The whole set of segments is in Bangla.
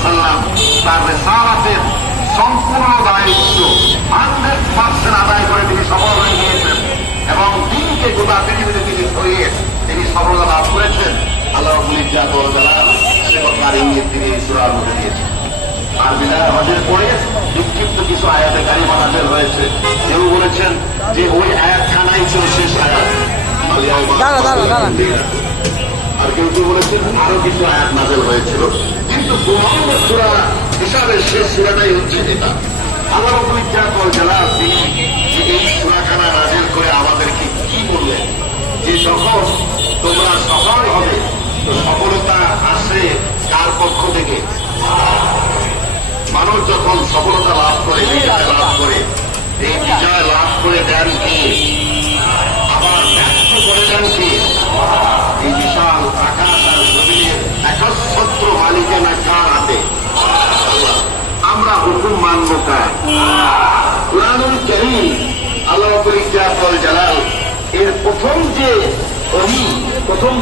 ওয়াসাল্লাম তার রিসালাতের সম্পূর্ণ দায়িত্ব 100% আদায় করে তিনি সফল হয়ে গিয়েছেন এবং দিনকে গোটা পৃথিবীতে তিনি ছড়িয়ে তিনি সফলতা লাভ করেছেন। আল্লাহ রাব্বুল ইজ্জাত ওয়াল জালাল সে কথার ইঙ্গিত তিনি এই সূরার মধ্যে দিয়েছেন। আর বিদায় হজের পরে বিক্ষিপ্ত কিছু আয়াতে কারিমা নাযিল হয়েছে। কেউ বলেছেন যে ওই আয়াতখানাই ছিল শেষ আয়াত, আর কেউ কেউ বলেছেন আরো কিছু আয়াত নাযিল হয়েছিল, কিন্তু পূর্ণাঙ্গ সূরা হিসাবে শেষ সূরাটাই হচ্ছে এটা। আল্লাহ রাব্বুল ইজ্জাত ওয়াল জালাল তিনি এই সূরাখানা নাযিল করে আমাদেরকে কি বললেন যে যখন তোমরা সফল হবে তো সফলতা আসে কার পক্ষ থেকে? মানুষ যখন সফলতা লাভ করে, বিজয় লাভ করে, এই বিজয় লাভ করে দেন কি? আবার ব্যর্থ করে দেন কি? এই বিশাল আকাশ আর জমিনের একচ্ছত্র মালিকানা কার হাতে? আমরা হুকুম মানব কার? কুরআনুল কারীম আল্লাহ রাব্বুল ইজ্জাত ওয়াল জালাল এর প্রথম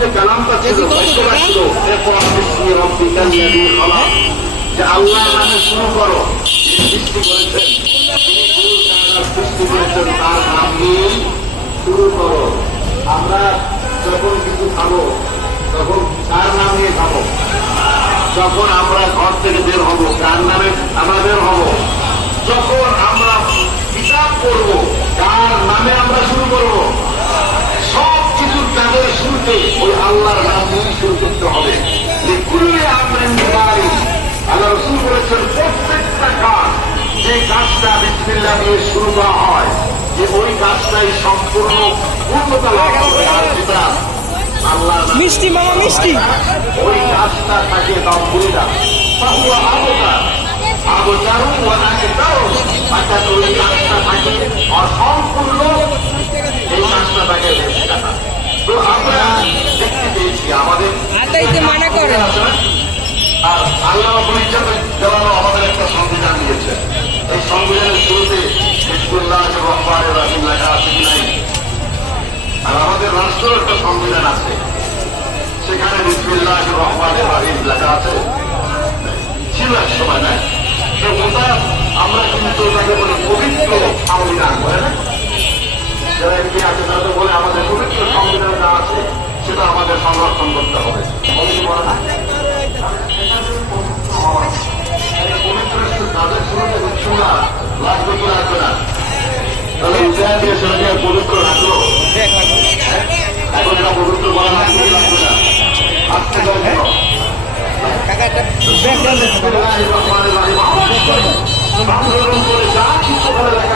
যে কালামটা ছিল, বাক্যটা ছিল এরপর বিসমি রাব্বিকাল লাযী খালাক, যে আল্লাহর নামে শুরু করো। সৃষ্টি করেছেন তিনি, সৃষ্টি করেছেন তার নাম নিয়ে শুরু করো। আমরা যখন কিছু খাবো তখন কার নাম নিয়ে খাবো? যখন আমরা ঘর থেকে বের হবো কার নামে আমরা বের হবো? যখন আমরা কিতাব পড়বো কার নামে আমরা শুরু করবো? সব কিছুর কাজের শুরুতে ওই আল্লাহর নাম নিয়ে শুরু করতে হবে। আল্লাহ রাসূল বলেছেন প্রত্যেকটা কাজ যে কাজটা বিসমিল্লাহ দিয়ে শুরু করা হয় যে ওই কাজটাই সম্পূর্ণ পূর্ণতা লাভ করে। আর যেটা আল্লাহ মিষ্টি মামা মিষ্টি ওই কাজটা থাকে দাম্বুরা ফাহুয়া আবতারু ওয়া আকতারু, অর্থাৎ ওই কাজটা থাকে অসম্পূর্ণ, এই কাজটা থাকে বেশিটা। তো আমরা দেখতে পেয়েছি আমাদের মানা করে। আর আল্লাহ রাব্বুল ইজ্জাত জালালু আমাদের একটা সংবিধান দিয়েছে। এই সংবিধানের শুরুতে বিসমিল্লাহির রহমানির রহিম লেখা আছে কি নাই? আর আমাদের রাষ্ট্রের একটা সংবিধান আছে, সেখানে বিসমিল্লাহির রহমানির রহিম লেখা আছে, ছিল এক সময় না? তো ওটা আমরা কিন্তু তাকে বলি পবিত্র সংবিধান, বলে না? যারা এমপি আছে তারা তো বলে আমাদের পবিত্র সংবিধান যা আছে সেটা আমাদের সংরক্ষণ করতে হবে, বলে না? তাদের শুরুতে হচ্ছে না, লাগবে কি লাগবে না? তাহলে ইতিহাস দিয়ে সেটাকে পবিত্র রাখলো, এখন এটা পবিত্র বলা লাগবে কি লাগবে না? আসতে পারে সংশোধন করে যা কিছু ভালো লাগে